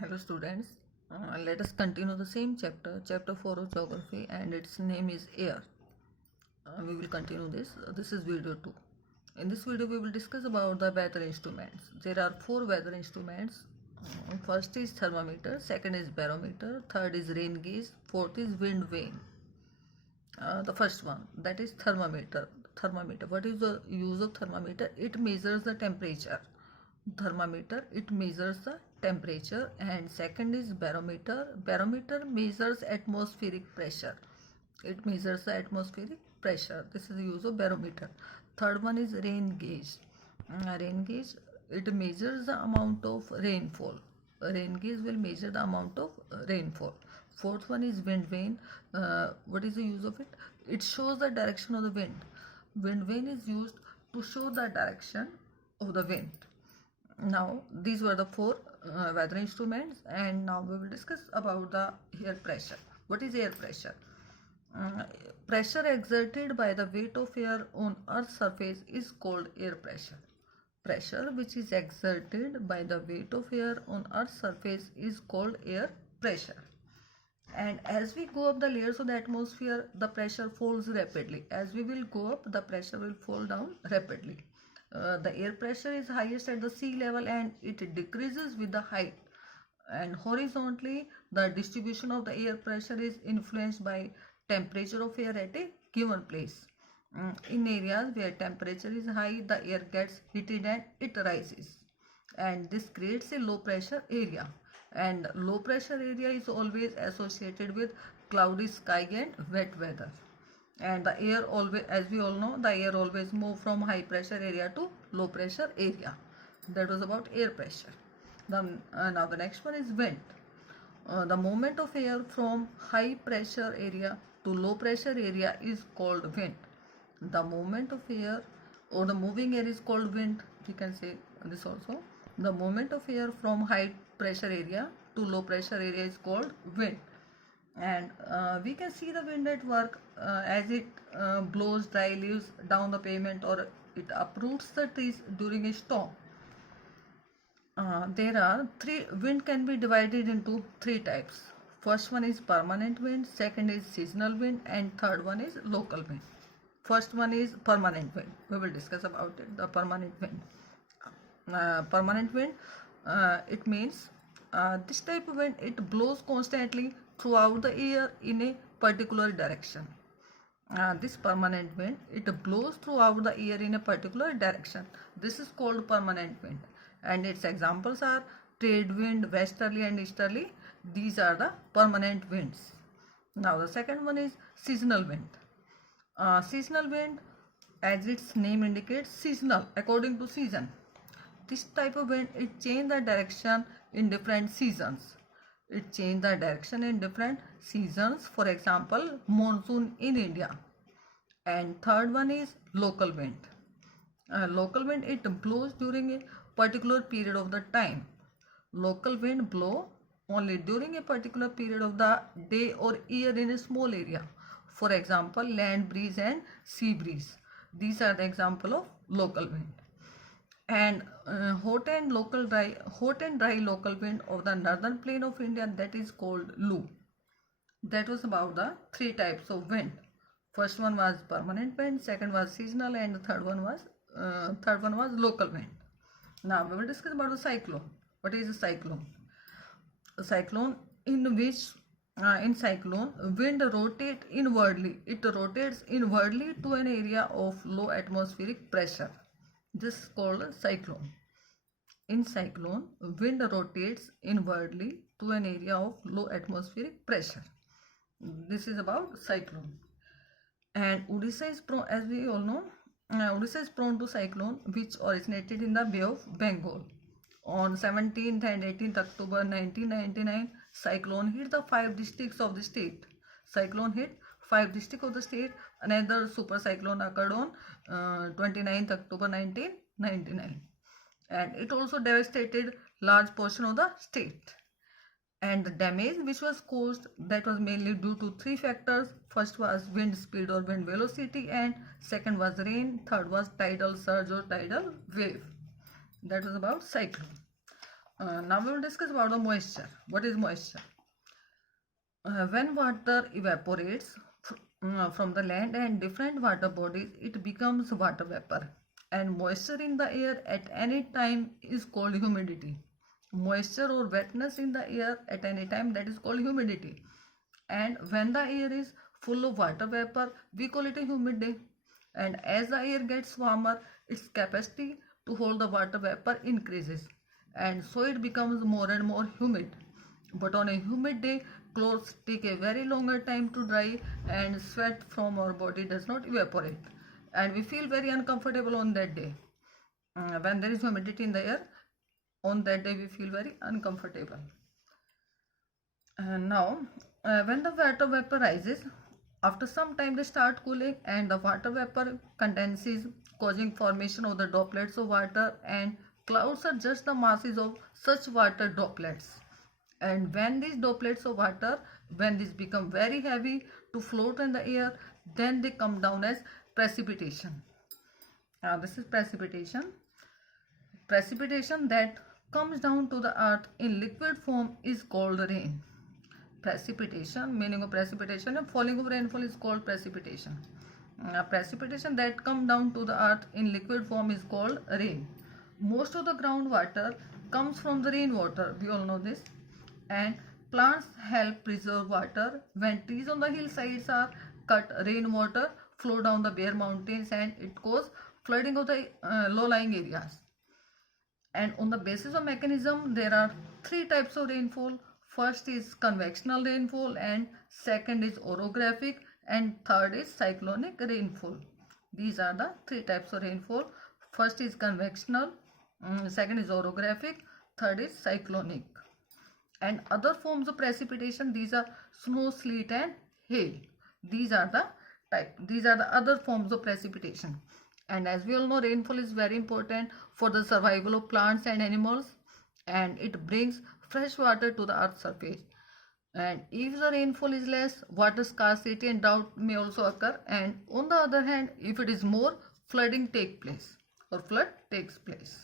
Hello students, let us continue the same chapter 4 of geography, and its name is air. We will continue this. This is video 2. In this video we will discuss about the weather instruments. There are 4 weather instruments. First is thermometer, second is barometer, third is rain gauge, fourth is wind vane. The first one, that is thermometer. What is the use of thermometer? It measures the temperature. Thermometer, it measures the temperature. And second is barometer measures atmospheric pressure. It measures the atmospheric pressure. This is the use of barometer. Third one is rain gauge. Rain gauge, it measures the amount of rainfall. Rain gauge will measure the amount of rainfall. Fourth one is wind vane. What is the use of it? It shows the direction of the wind. Wind vane is used to show the direction of the wind. Now these were the 4 weather instruments, and now we will discuss about the air pressure. What is air pressure? Pressure exerted by the weight of air on Earth's surface is called air pressure. Pressure which is exerted by the weight of air on Earth's surface is called air pressure. And as we go up the layers of the atmosphere, the pressure falls rapidly. As we will go up, the pressure will fall down rapidly. The air pressure is highest at the sea level, and it decreases with the height. And horizontally, the distribution of the air pressure is influenced by temperature of air at a given place. In areas where temperature is high, the air gets heated and it rises, and this creates a low pressure area. And low pressure area is always associated with cloudy sky and wet weather. And the air always, as we all know, the air always move from high pressure area to low pressure area. That was about air pressure. Now the next one is wind. The movement of air from high pressure area to low pressure area is called wind. The movement of air or the moving air is called wind. We can say this also. The movement of air from high pressure area to low pressure area is called wind. And we can see the wind at work as it blows dry leaves down the pavement, or it uproots the trees during a storm. There are wind can be divided into 3 types. First one is permanent wind, second is seasonal wind, and third one is local wind. First one is permanent wind. We will discuss about it. The permanent wind. Permanent wind, it means this type of wind, it blows constantly throughout the year in a particular direction. This permanent wind, it blows throughout the year in a particular direction. This is called permanent wind, and its examples are trade wind, westerly and easterly. These are the permanent winds. Now the second one is seasonal wind. Seasonal wind, as its name indicates, seasonal, according to season. This type of wind, it changes the direction in different seasons. It changes the direction in different seasons. For example, monsoon in India. And third one is local wind. Local wind, it blows during a particular period of the time. Local wind blow only during a particular period of the day or year in a small area. For example, land breeze and sea breeze. These are the example of local wind. And hot and dry local wind of the northern plain of India, that is called Lu. That was about the 3 types of wind. First one was permanent wind, second was seasonal, and the third one was local wind. Now we will discuss about the cyclone. What is a cyclone? A cyclone, in cyclone, wind rotates inwardly. It rotates inwardly to an area of low atmospheric pressure. This is called a cyclone. In cyclone, wind rotates inwardly to an area of low atmospheric pressure. This is about cyclone. And Odisha is prone, as we all know, Odisha is prone to cyclone, which originated in the Bay of Bengal. On 17th and 18th October 1999, cyclone hit the 5 districts of the state. Cyclone hit 5 districts of the state. Another super cyclone occurred on 29th October 1999, and it also devastated large portion of the state. And the damage which was caused, that was mainly due to 3 factors. First was wind speed or wind velocity, and second was rain, third was tidal surge or tidal wave. That was about cyclone. Now we will discuss about the moisture. What is moisture? When water evaporates from the land and different water bodies, it becomes water vapor. And moisture in the air at any time is called humidity. Moisture or wetness in the air at any time, that is called humidity. And when the air is full of water vapor, we call it a humid day. And as the air gets warmer, its capacity to hold the water vapor increases, and so it becomes more and more humid. But on a humid day, clothes take a very longer time to dry, and sweat from our body does not evaporate, and we feel very uncomfortable on that day. When there is humidity in the air, on that day we feel very uncomfortable. Now, when the water vapor rises, after some time they start cooling and the water vapor condenses, causing formation of the droplets of water, and clouds are just the masses of such water droplets. And when these droplets of water, when these become very heavy to float in the air, then they come down as precipitation. Now this is precipitation. Precipitation that comes down to the earth in liquid form is called rain. Precipitation, meaning of precipitation, and falling of rainfall is called precipitation. Precipitation that come down to the earth in liquid form is called rain. Most of the groundwater comes from the rainwater, we all know this, and plants help preserve water. When trees on the hillsides are cut, rainwater flow down the bare mountains and it causes flooding of the low-lying areas. And on the basis of mechanism, there are three types of rainfall. First is convectional rainfall, and second is orographic, and third is cyclonic rainfall. These are the three types of rainfall. First is convectional, second is orographic, third is cyclonic. And other forms of precipitation, these are snow, sleet and hail. These are the other forms of precipitation. And as we all know, rainfall is very important for the survival of plants and animals, and it brings fresh water to the earth's surface. And if the rainfall is less, water scarcity and drought may also occur. And on the other hand, if it is more, flood takes place.